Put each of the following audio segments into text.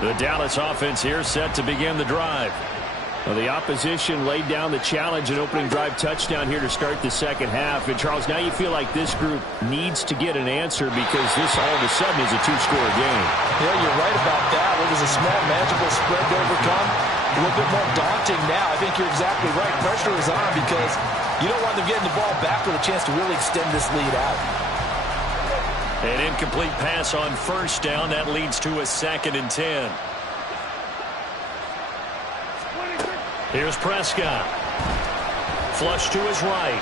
The Dallas offense here set to begin the drive. Well, the opposition laid down the challenge and opening drive touchdown here to start the second half. And, Charles, now you feel like this group needs to get an answer because this all of a sudden is a two-score game. Yeah, you're right about that. It was a small, manageable spread to overcome. A little bit more daunting now. I think you're exactly right. Pressure is on because you don't want them getting the ball back with a chance to really extend this lead out. An incomplete pass on first down. That leads to a 2nd and 10. Here's Prescott. Flush to his right.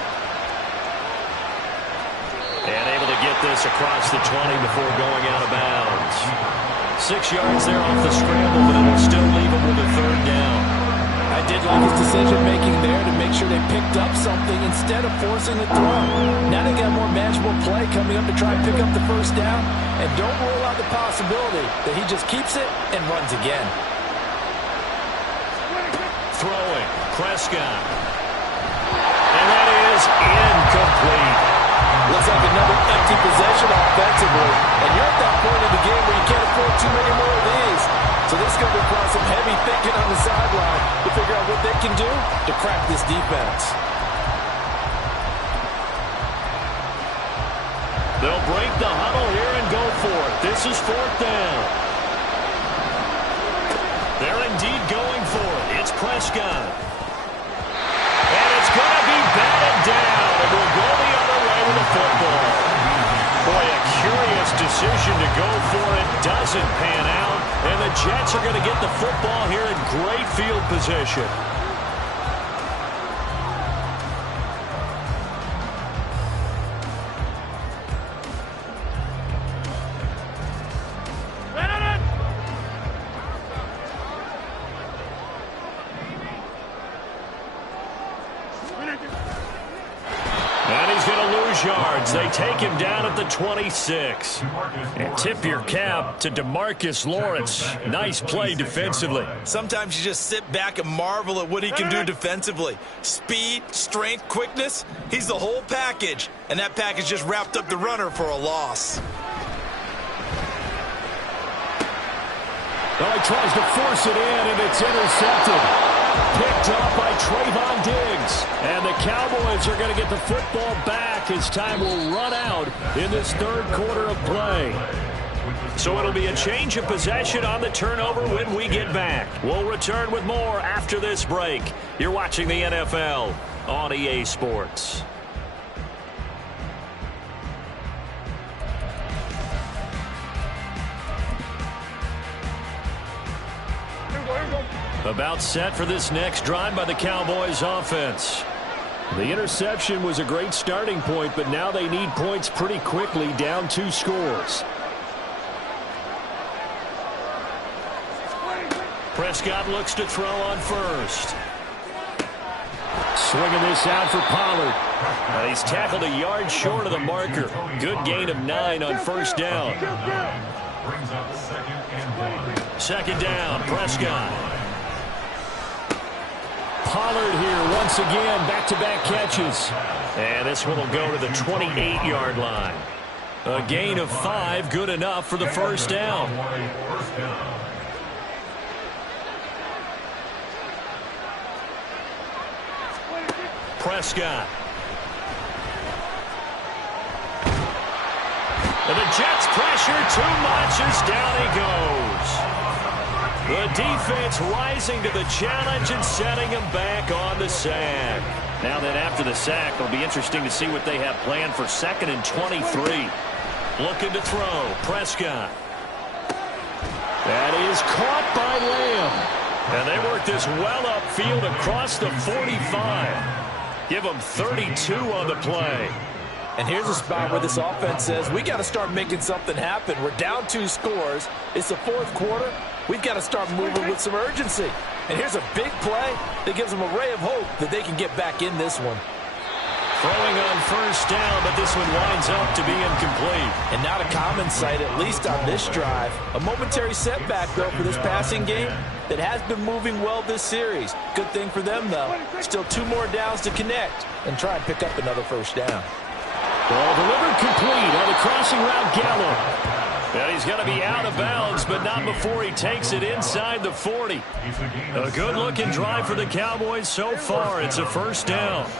And able to get this across the 20 before going out of bounds. 6 yards there off the scramble, but it'll still leave him with a 3rd down. I did like his decision-making there to make sure they picked up something instead of forcing the throw. Now they got a more manageable play coming up to try and pick up the 1st down. And don't rule out the possibility that he just keeps it and runs again. Throwing, Prescott. And that is incomplete. Looks like another empty possession offensively. And you're at that point in the game where you can't afford too many more of these. So this is going to require some heavy thinking on the sideline to figure out what they can do to crack this defense. They'll break the huddle here and go for it. This is 4th down. They're indeed going for it. It's Prescott. And it's going to be batted down. It will go the other way with the football. Boy, a curious decision to go for it. Doesn't pan out. And the Jets are going to get the football here in great field position. Yards. They take him down at the 26. And tip your cap to DeMarcus Lawrence. Nice play defensively. Sometimes you just sit back and marvel at what he can do defensively. Speed, strength, quickness. He's the whole package. And that package just wrapped up the runner for a loss. Well, he tries to force it in, and it's intercepted. Picked up by Trayvon Diggs. And the Cowboys are going to get the football back as time will run out in this 3rd quarter of play. So it'll be a change of possession on the turnover when we get back. We'll return with more after this break. You're watching the NFL on EA Sports. About set for this next drive by the Cowboys offense. The interception was a great starting point, but now they need points pretty quickly, down 2 scores. Prescott looks to throw on first. Swinging this out for Pollard. He's tackled a yard short of the marker. Good gain of 9 on 1st down. 2nd down, Prescott. Pollard here once again, back-to-back catches. And this one will go to the 28-yard line. A gain of 5, good enough for the 1st down. Prescott. And the Jets pressure too much as down he goes. The defense rising to the challenge and setting him back on the sack. Now then, after the sack, it'll be interesting to see what they have planned for 2nd and 23. Looking to throw, Prescott. That is caught by Lamb. And they work this well upfield across the 45. Give them 32 on the play. And here's a spot where this offense says, we got to start making something happen. We're down 2 scores. It's the 4th quarter. We've got to start moving with some urgency. And here's a big play that gives them a ray of hope that they can get back in this one. Throwing on 1st down, but this one winds up to be incomplete. And not a common sight, at least on this drive. A momentary setback, though, for this passing game that has been moving well this series. Good thing for them, though. Still 2 more downs to connect and try and pick up another 1st down. Ball delivered complete on the crossing route, Gallup. And he's going to be out of bounds, but not before he takes it inside the 40. A good-looking drive for the Cowboys so far. It's a first down.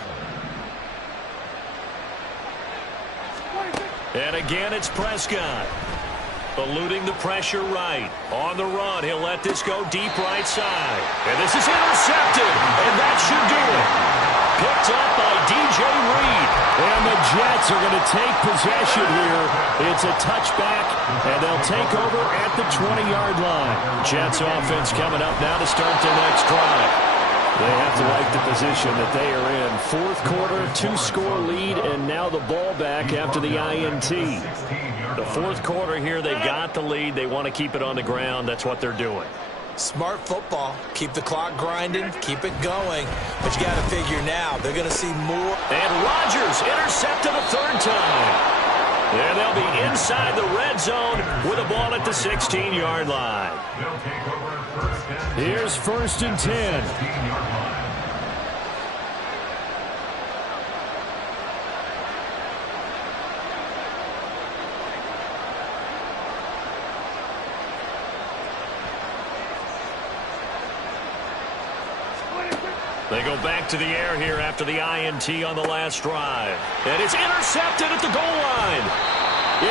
And again, it's Prescott. Eluding the pressure right. On the run, he'll let this go deep right side. And this is intercepted, and that should do it. Picked up by DJ Reed. And the Jets are going to take possession here. It's a touchback, and they'll take over at the 20-yard line. Jets offense coming up now to start their next drive. They have to like the position that they are in. Fourth quarter, 2-score lead, and now the ball back after the INT. The fourth quarter here, they've got the lead. They want to keep it on the ground. That's what they're doing. Smart football. Keep the clock grinding. Keep it going. But you got to figure now, they're going to see more. And Rodgers intercepted a third time. And they'll be inside the red zone with a ball at the 16-yard line. Here's 1st and 10. They go back to the air here after the INT on the last drive. And it's intercepted at the goal line.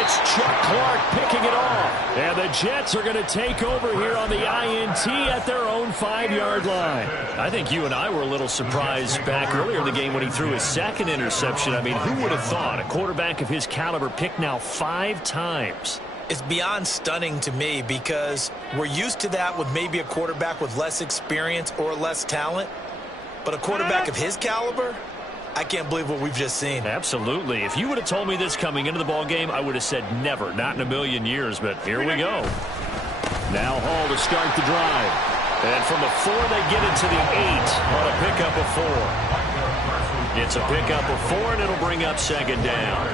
It's Chuck Clark picking it off. And the Jets are going to take over here on the INT at their own 5-yard line. I think you and I were a little surprised back earlier in the game when he threw his second interception. I mean, who would have thought a quarterback of his caliber picked now 5 times? It's beyond stunning to me because we're used to that with maybe a quarterback with less experience or less talent. But a quarterback of his caliber, I can't believe what we've just seen. Absolutely. If you would have told me this coming into the ball game, I would have said never, not in a million years. But here we go. Now Hall to start the drive. And from the 4, they get it to the 8 on a pickup of 4. It's a pickup of 4, and it'll bring up 2nd down.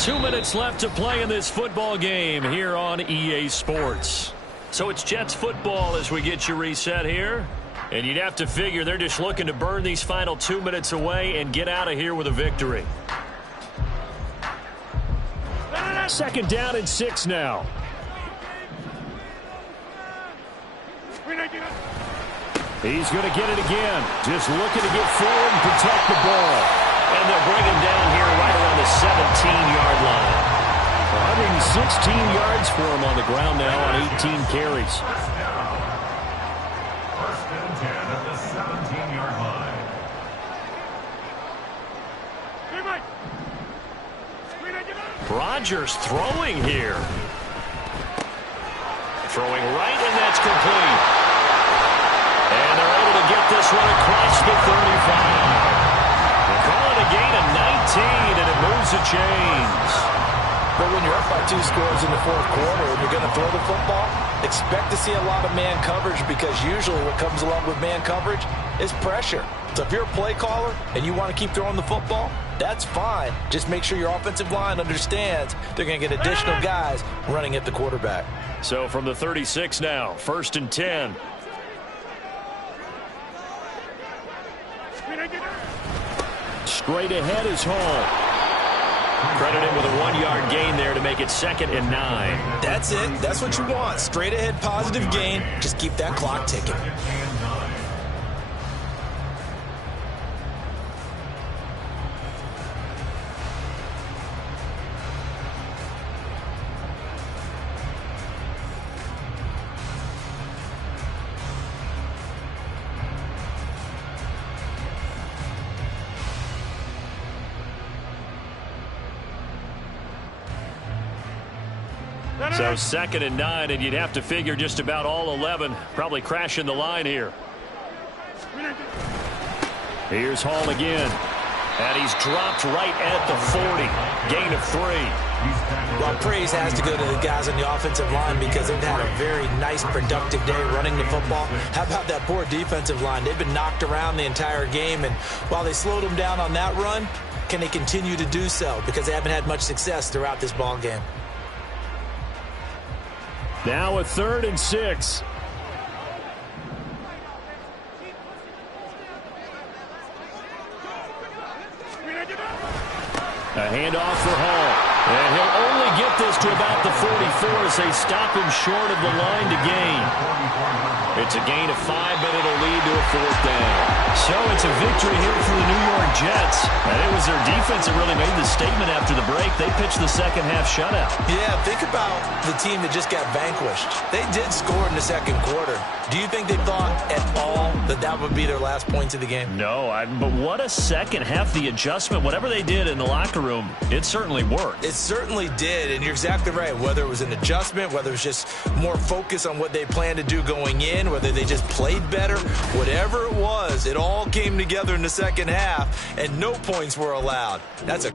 2 minutes left to play in this football game here on EA Sports. So it's Jets football as we get you reset here. And you'd have to figure they're just looking to burn these final 2 minutes away and get out of here with a victory. 2nd down and 6 now. He's going to get it again. Just looking to get forward and protect the ball. And they'll bring him down here right around the 17-yard line. 116 yards for him on the ground now on 18 carries. 1st and 10 at the 17-yard line. Rodgers throwing here. Throwing right, and that's complete. And they're able to get this one across the 35. They call it a gain of 19, and it moves the chains. But when you're up by 2 scores in the fourth quarter and you're going to throw the football, expect to see a lot of man coverage because usually what comes along with man coverage is pressure. So if you're a play caller and you want to keep throwing the football, that's fine. Just make sure your offensive line understands they're going to get additional guys running at the quarterback. So from the 36 now, 1st and 10. Straight ahead is Hall. Credit him with a 1-yard gain there to make it 2nd and 9. That's it. That's what you want. Straight ahead positive gain. Just keep that clock ticking. So 2nd and 9, and you'd have to figure just about all 11 probably crashing the line here. Here's Hall again. And he's dropped right at the 40. Gain of 3. Well, praise has to go to the guys on the offensive line because they've had a very nice, productive day running the football. How about that poor defensive line? They've been knocked around the entire game, and while they slowed them down on that run, can they continue to do so? Because they haven't had much success throughout this ball game. Now a 3rd and 6. A handoff for Hall. And he'll only get this to about the 44 as they stop him short of the line to gain. It's a gain of 5, but it'll lead to a 4th down. So it's a victory here for the New York Jets. And it was their defense that really made the statement after the break. They pitched the second half shutout. Yeah, think about the team that just got vanquished. They did score in the second quarter. Do you think they thought at all that that would be their last points of the game? No, but what a second half. The adjustment, whatever they did in the locker room, it certainly worked. It certainly did, and you're exactly right. Whether it was an adjustment, whether it was just more focus on what they planned to do going in, whether they just played better, whatever it was, it all came together in the second half, and no points were allowed. That's a